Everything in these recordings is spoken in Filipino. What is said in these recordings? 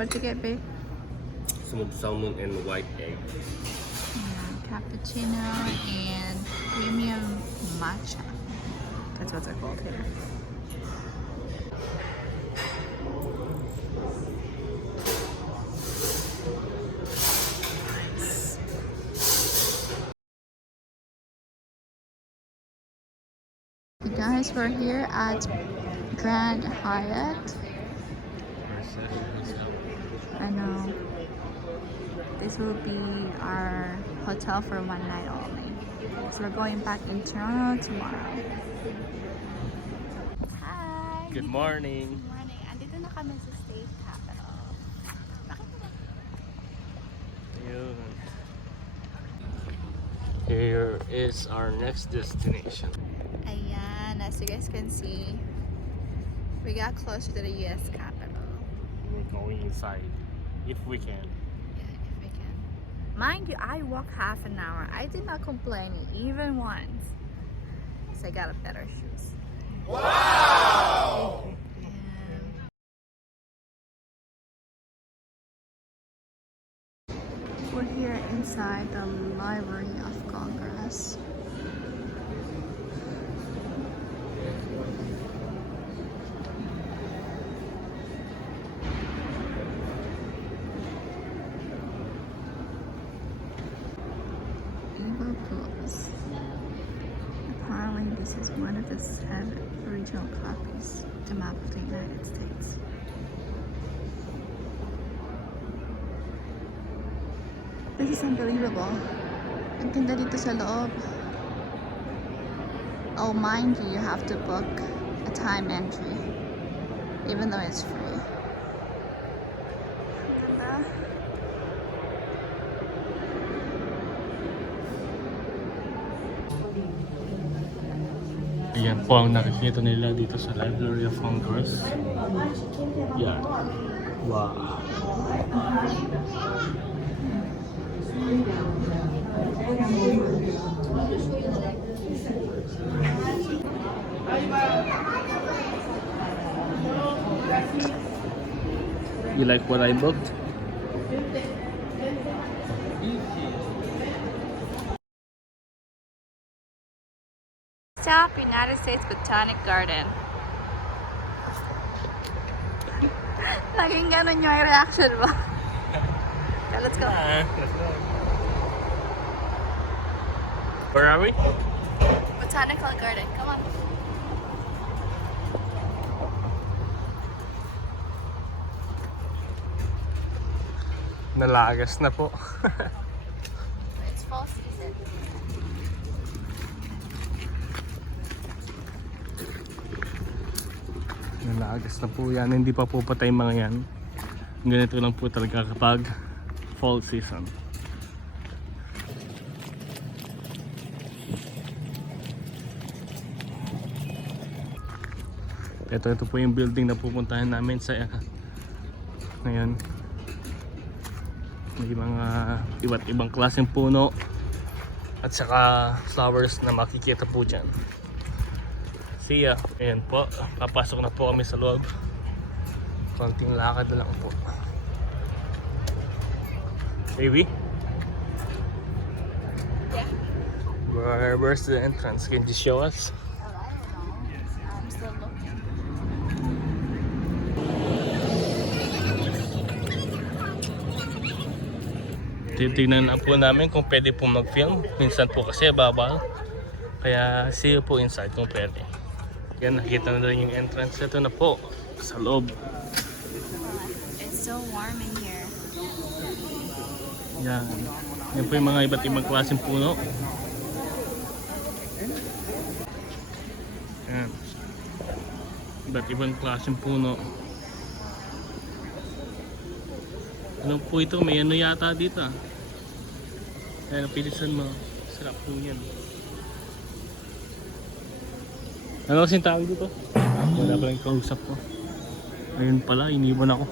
What'd you get, babe? Smoked salmon and white egg. Cappuccino and premium matcha. That's what they're called here. You guys, we're here at Grand Hyatt. I know. This will be our hotel for one night only. So we're going back in Toronto tomorrow. Hi! Good morning. Good morning. Andito na kami sa State Capital. Ayun. Here is our next destination. Ayan, as you guys can see, we got closer to the US Capitol. We're going inside if we can. Yeah, if we can. Mind you, I walked half an hour. I did not complain even once. So I got a better shoes. Wow! We're here inside the Library of Congress. Apparently this is one of the 7 original copies of the map of the United States. This is unbelievable. Ang ganda dito sa loob. Oh, mind you, you have to book a time entry, even though it's free. Ang ganda. Ayan po ang nakikita nila dito sa Library of Congress. Yan. Wow. You like what I booked? Stop, United States Botanic Garden. Laging ganun yung reaction mo. Okay, let's go. Let's go. Where are we? Botanical Garden, come on. Nalagas na po. It's fall season. Nalagas na po yan. Hindi pa po patay mga yan. Ganito lang po talaga kapag fall season. Ito po yung building na pupuntahan namin sa ngayon. May mga iba't ibang klaseng puno at saka flowers na makikita po dyan. See ya. Ayan po, papasok na po kami sa loob. Konting lakad na lang po. Baby? Yeah. Where's the entrance? Can you show us? I'm still looking. Titignan na po namin kung pwede po mag-film. Minsan po kasi bawal. Kaya see you po inside kung pwede. Yan, nakita na rin yung entrance. Ito na po, sa loob. It's so warm in here. Yan. Yan po yung mga iba't ibang klaseng puno. Yan. Iba't ibang klaseng puno. Ano po ito? May ano yata dito ah. Ayan, napilisan mo. Sarap po yan. Ano kasing tawag dito? Wala pa lang kausap ko. Ayun pala, iniwan ako.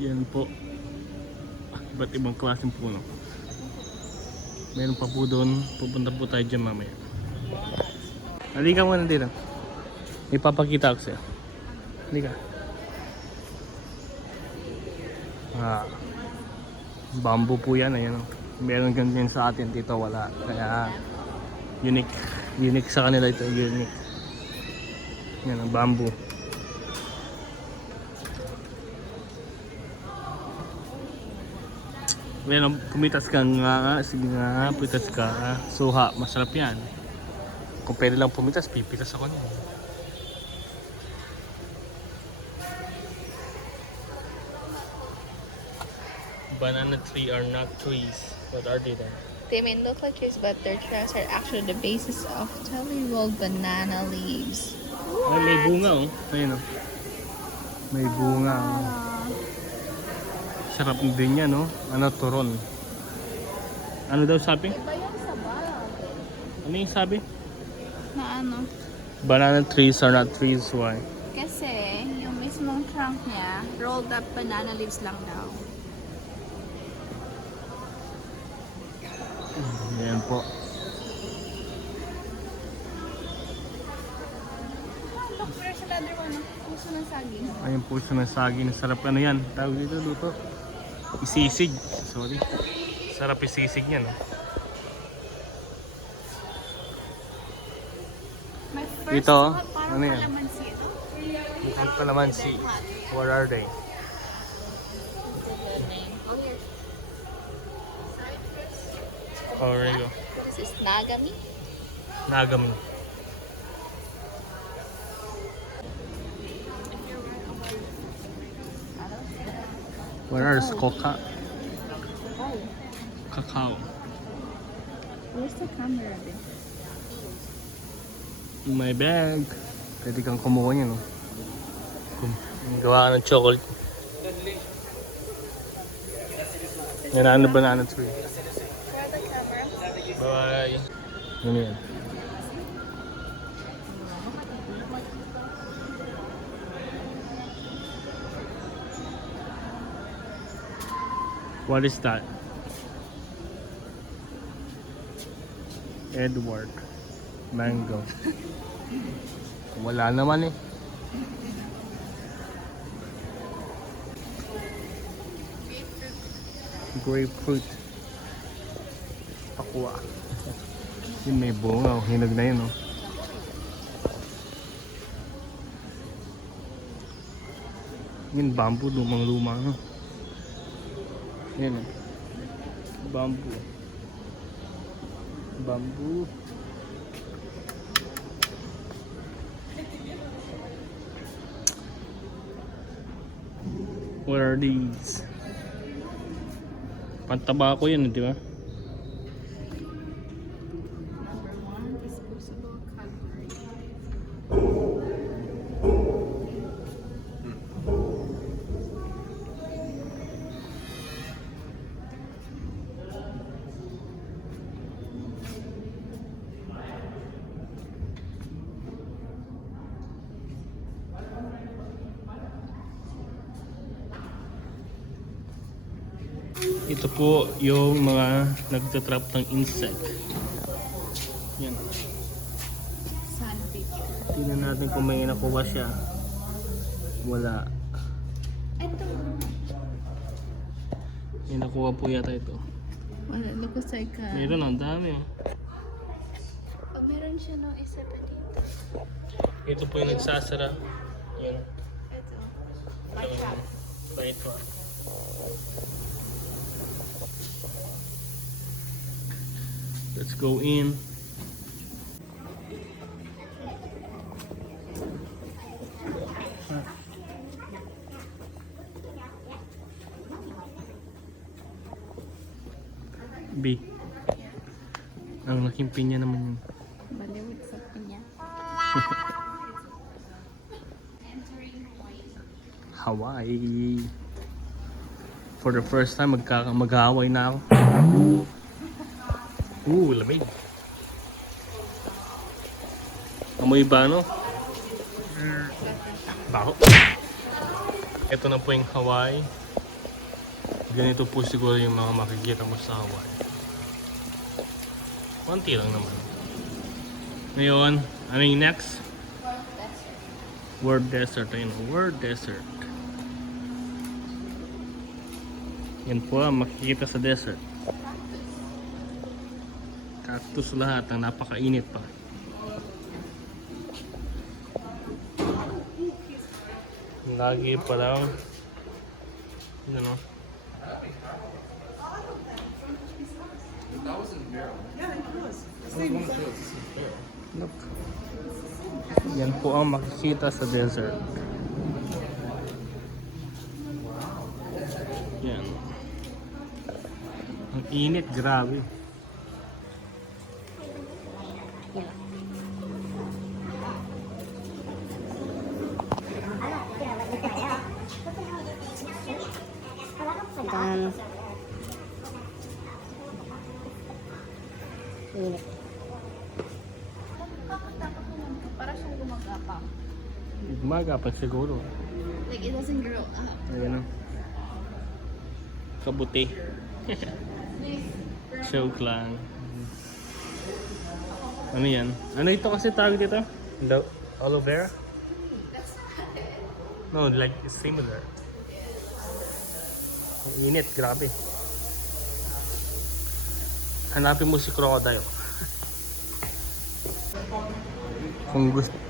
Yan po. Iba't ibang klaseng puno. Meron pa po doon. Pupunta po tayo dyan mamaya. Halika muna dito. Ipapakita ko sa'yo. Halika. Bamboo po yan. Ayan. Meron ganyan sa atin dito. Wala. Kaya unique. Unique sa kanila ito. Unique. Yan ang bamboo. Well, pumitas ka nga. Sige nga. Pumitas ka. Suha. Masarap yan. Kung pwede lang pumitas, pipitas ako niya. Banana tree are not trees. What are they then? They may look like trees, but their trunks are actually the basis of totally rolled banana leaves. Ay, may bunga oh. Ayun oh. May bunga oh. Sarap din yan oh. Ano, turon. Ano daw sabi? Iba yung sa bala. Ano yung sabi? Na ano? Banana trees are not trees. Why? Kasi yung mismong trunk niya, rolled up banana leaves lang daw. Ayan po. Look, there's another one. Puso ng saging. Ayan po siya ng saging. Sarap ano yan. Tawag dito luto. Isisig. Sorry. Sarap isisig yan. Oh. My first Dito, thought, parang ano yan? kalamansi ito. Mukhang kalamansi. Where are they? Oh, here. Oh, there you go. This is Nagami. Nagami. Where is coca? Oh, Cacao. where's the camera then? In my bag. Pwede kang kumuha niya, no? Gawa ka ng chocolate. Yan, ano banana tree. Where the camera? Bye. Ano yan? What is that? Edward. Mango. Wala naman eh. Grapefruit. Aqua. Yung may bunga, oh. Hinog na yun, oh. Yun, bamboo, lumang-luma, no? Yan, oh. Bamboo. Bamboo. What are these? Pantabako yun, di ba? Number 1, disposable cutlery. Ito po yung mga nagtatrap ng insect. Yan. Sandpaper. Tingnan natin kung may nakuha siya. Wala. Ito. May nakuha po yata ito. Well, it looks like Meron, ang dami. Oh. oh, meron siya no isa pa dito. Ito po yung nagsasara. Yan. Ito. My trap. Bait pa. Let's go in. B. Ang laking pinya naman yun. Baliwit sa pinya. Hawaii. For the first time, mag-Hawaii na ako. Lamig. Amoy ba, no? Baho. Ito na po yung Hawaii. Ganito po siguro yung mga makikita mo sa Hawaii. Konti lang naman. Ngayon, ano yung next? World Desert. Ayun, World Desert. Yan po ang makikita sa desert. Cactus lahat, ang napakainit pa. Lagi pa lang. Ano? Look. Yan po ang makikita sa desert. Yan. Ang init, grabe. Para siyang gumagapang. Gumagapan siguro. Like, it doesn't grow up. Ayan o. Kabuti. Joke lang. Ano yan? Ano ito kasi tawag dito? Aloe vera? No, like similar. Ang init, grabe. Hanapin mo si crocodile.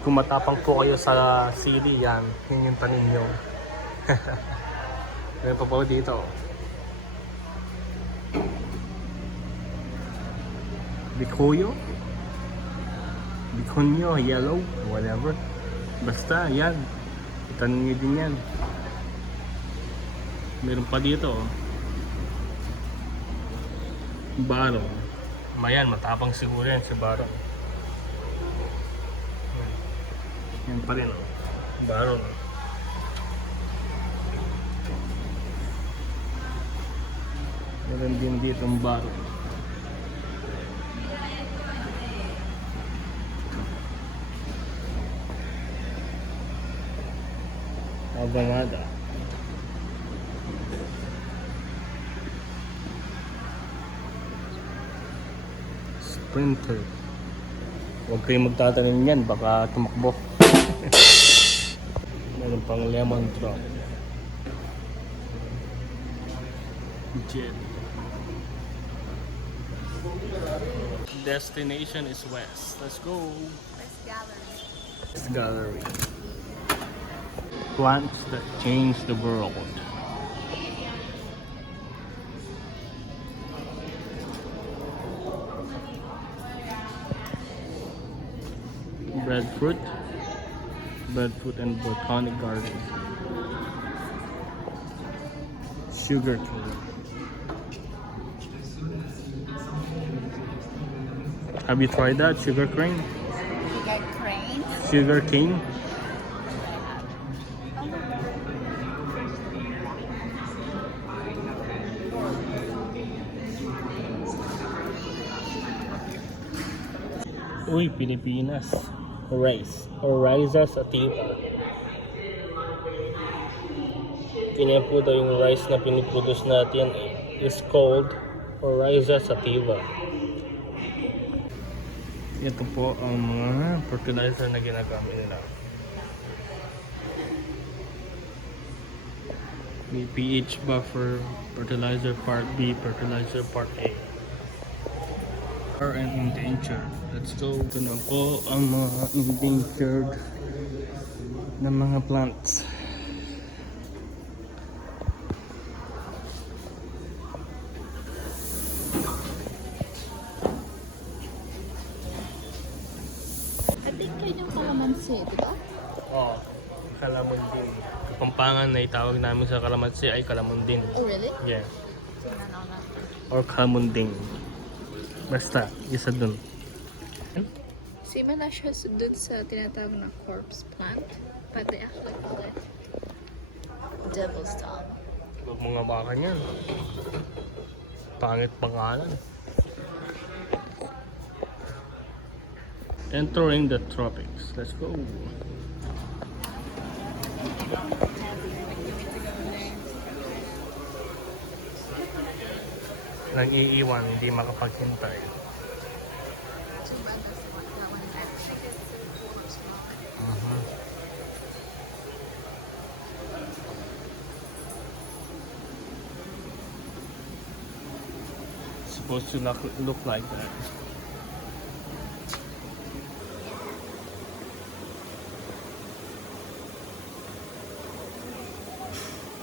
Kung matapang po kayo sa sili, yan yung tanim nyo. Meron pa po dito. Bikuyo? Bikunyo, yellow, whatever. Basta, yan. Itanim nyo din yan. Meron pa dito. Barong. Mayan, matapang siguro yan si Barong. Yan pa rin, oh. Barong. Meron din dito ang barong. Abangada. Sprinter. Huwag kayong magtatanim yan, baka tumakbo. Meron pang lemon drop. Jet. Destination is west. Let's go. West Gallery. West Gallery. Plants that change the world. Breadfruit and botanic garden. Sugar cane. Have you tried that? Sugar cane? Sugar crane. Sugar cane? Uy, Pilipinas. Rice. Oryza sativa. Ganyan po daw yung rice na piniproduce natin is called Oryza sativa. Ito po ang mga fertilizer na ginagamit nila. May pH buffer, fertilizer part B, fertilizer part A. Are and endangered. Let's go. Ito na po ang mga endangered na mga plants. I think yun yung kalamansi, di ba? Oh, kalamundin. Kapampangan na itawag namin sa kalamansi ay kalamundin. Oh, really? Yeah. Tingnan ako na. Or kalamundin. Basta, isa dun. Similar siya dun sa tinatawag na corpse plant, but they actually call it devil's tongue. Huwag mga baka niyan. Pangit pangalan. Entering the tropics. Let's go. Nang iiwan, hindi makapaghintay. Too bad that one is extra. supposed to look like that.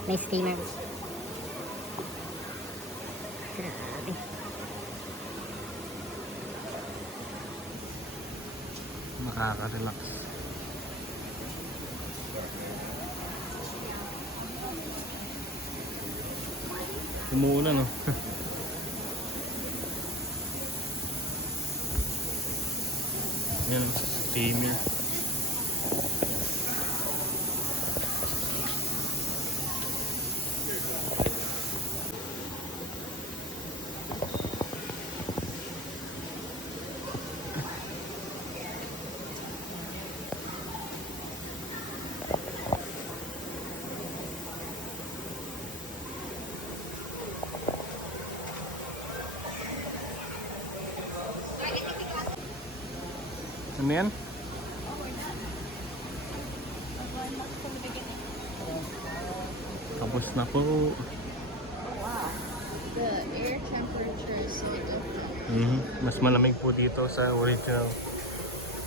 May steamer. Grabe. Makaka-relax. Umuulan, no? Yan, steamer. Ano yan? Tapos na po. The air temperature is so different. Mas malamig po dito sa original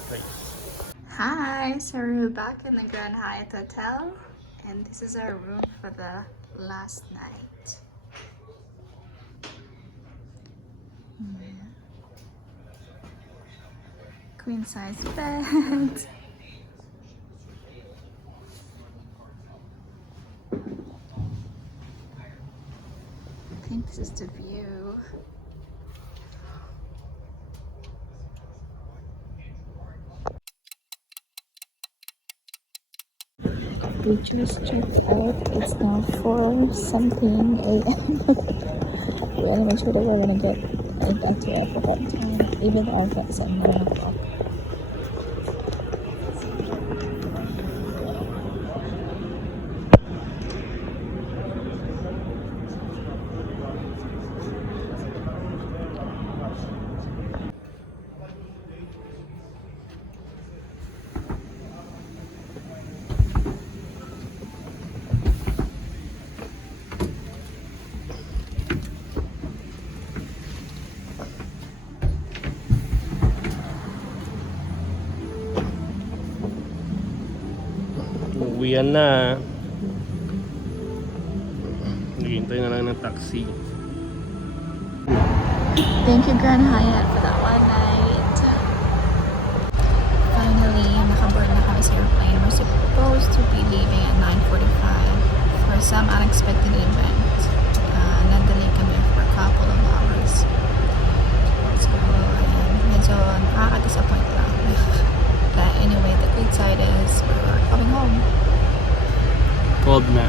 place. Hi, so we're back in the Grand Hyatt Hotel, and this is our room for the last night. Queen size bed. I think this is the view. We just checked out. It's now 4 something a.m. We want to make sure that we're gonna get back to airport on time, even our flight's at 9 o'clock. Uwian na. Naghihintay na lang ng taxi. Thank you, Grand Hyatt, for that one night. Finally, nakaboard na kami sa airplane. We're supposed to be leaving at 9:45 for some unexpected event. Nag-delay kami for a couple of hours. So, ayan, medyo nakaka-disappoint lang. But anyway, the good side is we're coming home. Cold na.